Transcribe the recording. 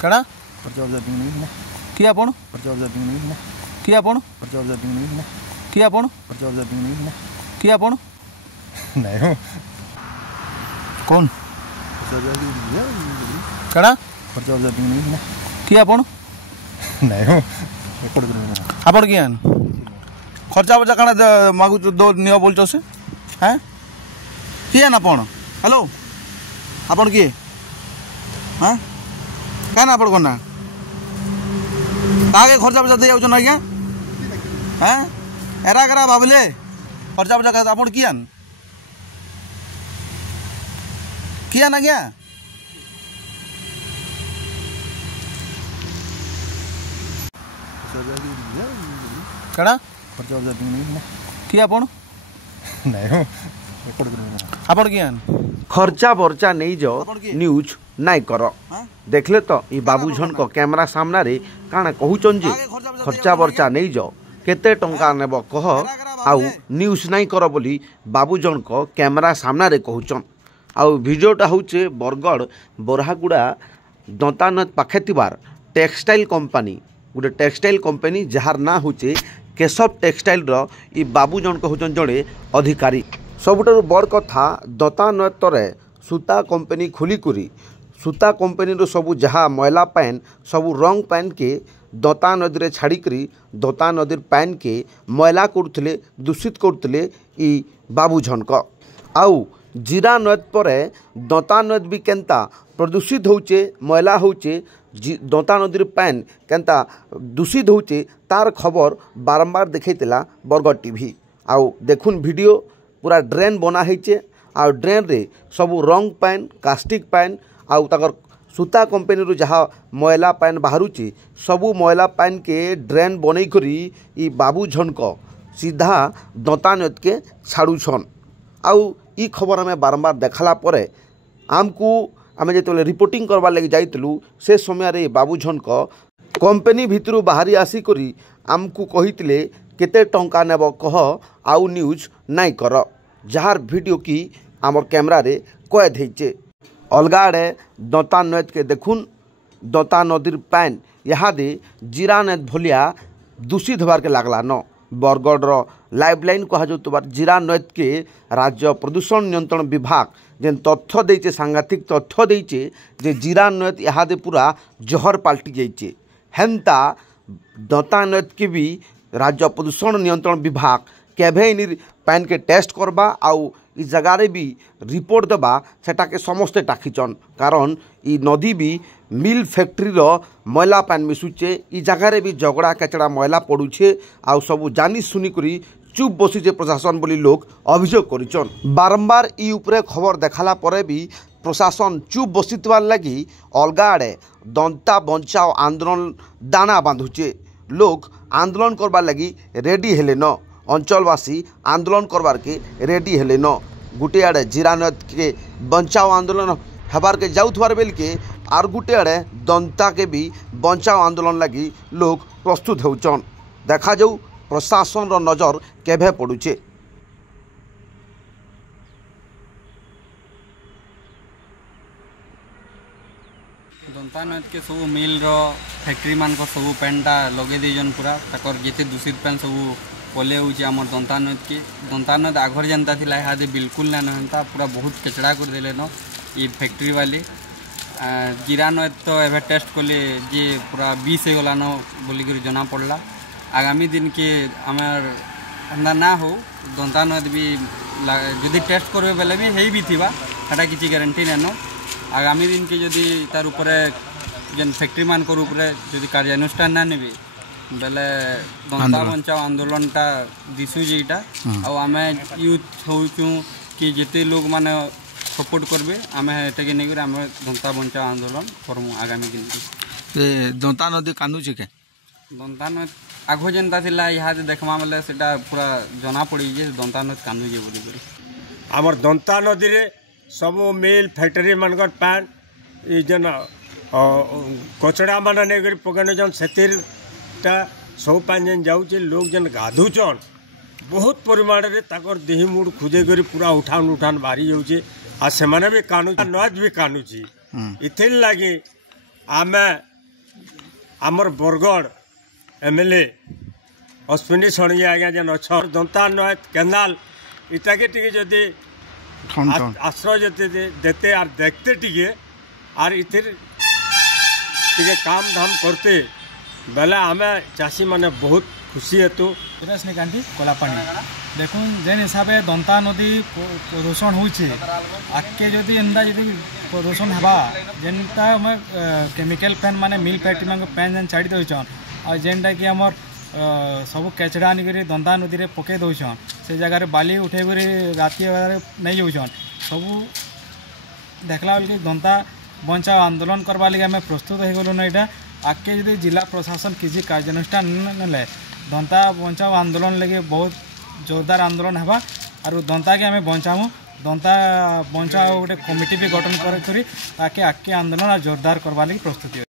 कड़ा किए आपण किए आपण किए आपण किए आपण नहीं कौन कड़ा किए आपण नहीं आपण किए खर्चा वर्चा काना मागु दो नियो बोलछो से हैं किए ना आपण हेलो आपण किए हाँ क्या ना आपण कोना आगे खर्चा वर्चा दे जाउछन आज्ञा हैं एरा करा भाबले खर्चा वर्चा का आपण किया ना क्या कड़ा किए आपण नहीं आपण किए खर्चा बर्चा नहीं जाओ न्यूज नाई कर देखले तो ये बाबूझन को कैमरा सामना रे काना कहूचन जे खर्चा बर्चा नहीं जाओ केते टंका नेब कह आउ न्यूज नाई कर बोली बाबूजन को कैमरा सामना रे कहूचन आउ भिडियोटा होचे बरगढ़ बरहागुड़ा दंतानद पाखे थिबार टेक्सटाइल कंपनी गोटे टेक्सटाइल कंपनी जार ना होचे केशव टेक्सटाइल रो ई बाबूजन को होचन जड़े अधिकारी सबुठारु बड़ कथा दंतानद तरे सूता कंपनी खोलिकुरी सूता कंपनी रो सबू जहाँ मैला पैन सबू रंग पैन के दंता नदी रे छाड़िकी दंता नदी पैन के मैला करुले दूषित करुले ई बाबूझन को आउ जीरा नद पर दंता नद भी केंता प्रदूषित होचे मैला होचे दंता नदी पैन केंता दूषित होचे तार खबर बारंबार देखैतिला बरगढ़ टीवी आउ देखुन वीडियो पूरा ड्रेन बना होचे आ ड्रेन रे सबू रंग पैन कास्टिक पैन आउ तकर सूता कंपनी रू जहाँ मैला पैन बाहरुची सबू मैला पैन के ड्रेन बनई करी ई बाबूझन को सीधा दंता नद के छाड़ुछन आउ ई खबर हमें बारंबार देखला परे आमको आमे जेतले रिपोर्टिंग करबार लगी जाइतलु से समय रे बाबूझन को कंपनी भितरु बाहरी आसी करी आमको कहितले केते टंका नेब कह आउ न्यूज नाई कर जार वीडियो की आमर कैमरा रे कैद होइचे अलगा आड़े दंता नद के देखुन दंता नदीर पैन इहादे जीरा नद भलिया दूषित होबार के लागला न बरगढ़ लाइफलाइन कह जाउतबार जीरा नद के राज्य प्रदूषण नियंत्रण विभाग जेन तथ्य देइचे सांघातिक तथ्य देइचे जे जीरा नद इहादे पूरा जहर पाल्टी जाइचे हेंता दंता नद के भी राज्य प्रदूषण नियंत्रण विभाग केभे इन पैन के टेस्ट करबा आउ इ जगार भी रिपोर्ट देबा सेटा के समस्ते टाखीचन कारण इ नदी भी मिल फैक्ट्री रो मैला पैन मिसुचे इ जगार भी झगड़ा कचड़ा मैला पड़ुछे आउ सब जानी सुनी करी चुप बसीचे प्रशासन बोली लोग अभियोग करिचन बारंबार इ उपरे खबर देखाला परे भी प्रशासन चुप बसीतवार लगी अलगा आड़े दंता बंचाओ आंदोलन दाना बांधुचे लोग आंदोलन करबार लगी रेडी हेले न अंचलवासी आंदोलन करबार के रेडी हेले न गुटे आड़े जीरा नद के बंचाओ आंदोलन हबार के जाउथबार बेल के आर गुटे आड़े दंता के भी बंचाओ आंदोलन लगी लोग प्रस्तुत होचन देखा जाऊ प्रशासन रो नजर केभे पड़ुचे दंता नद के सब मिल रो फैक्ट्री मान को सब पेनटा लगे दीजन पूरा तकर जेते दूषित पेन सब पले होची आम दंता नद के दंता नद आघर जनता थिला इहादे बिल्कुल ना नहंता पूरा बहुत कचड़ा कर देले न ई फैक्ट्री वाली जीरा नद तो एभे टेस्ट कले जे पूरा 20 हो गला न बोली कर जना पड़ला आगामी दिन के आमर अंदा ना हो दंता नद भी जदि टेस्ट करबे बेले भी हेई भी थिबा हटा किछि गारंटी ना न आगामी दिन के जदि तार ऊपर जेन फैक्ट्री मान कर ऊपर जदि कार्यानुष्ठान ना नेबे बेले दंता बंचाओ आंदोलनटा दिशु जेटा आ आमे यूथ होचु कि जेते लोग माने सपोर्ट करबे आमे एटा के नेगर आमे दंता बंचाओ आंदोलन करमु आगामी दिन के दंता नदी कांदुचे के दंता नद आगो जेनता थिला इहादे देखमा बेले सेटा पूरा जना पड़ी जे दंता नद कांदुजे बोली करी आमर दंता नदी रे सब मिल फैक्ट्री मानकर पैन ये जन कचड़ा मान नहीं पकड़ने जन सेतिरटा सब पैन जेन जाऊे लोग जेन गाधुचन बहुत परिमाण रे ताकर देही मुड़ खुजे कर पूरा उठान उठान बारी जाऊे आ से भी कानु नद भी कानुची इथिर लगी आमे आमर बरगढ़ एमएलए अश्विनी सणगी आज्ञा जेन अच्छा दंता नय केनाल इटा के टिके जदि आश्रय जते देते और देखते टिके और इथिर टिके काम धाम करते बेले आमे चाषी माने बहुत खुशी हेतु सुरेश निकांती कोलापानी देखुन जेन हिसाब से दंता नदी प्रदूषण होइछे आके जदि एंदा जदि प्रदूषण हवा जेनटा हम केमिकल पेन माने मिल फैक्ट्री में पेन जेन छाड़ी दउछन और जेनटा कि हमर सब केचड़ा आनिक दंता नदी में पकई दउछन से जगह बाली उठे राति नहीं जाऊन सब देखला बेल दंता बचाओ आंदोलन करवा लगे आम प्रस्तुत हो गलुन यहाँ आगे जदि जिला प्रशासन किसी कार्यानुष्ठान ने दंता बचाओ आंदोलन लगे बहुत जोरदार आंदोलन हवा और दंता के आम बचाऊँ दंता बचाओ गोटे कमिटी भी गठन कर आगे आंदोलन जोरदार करवा लगी प्रस्तुति।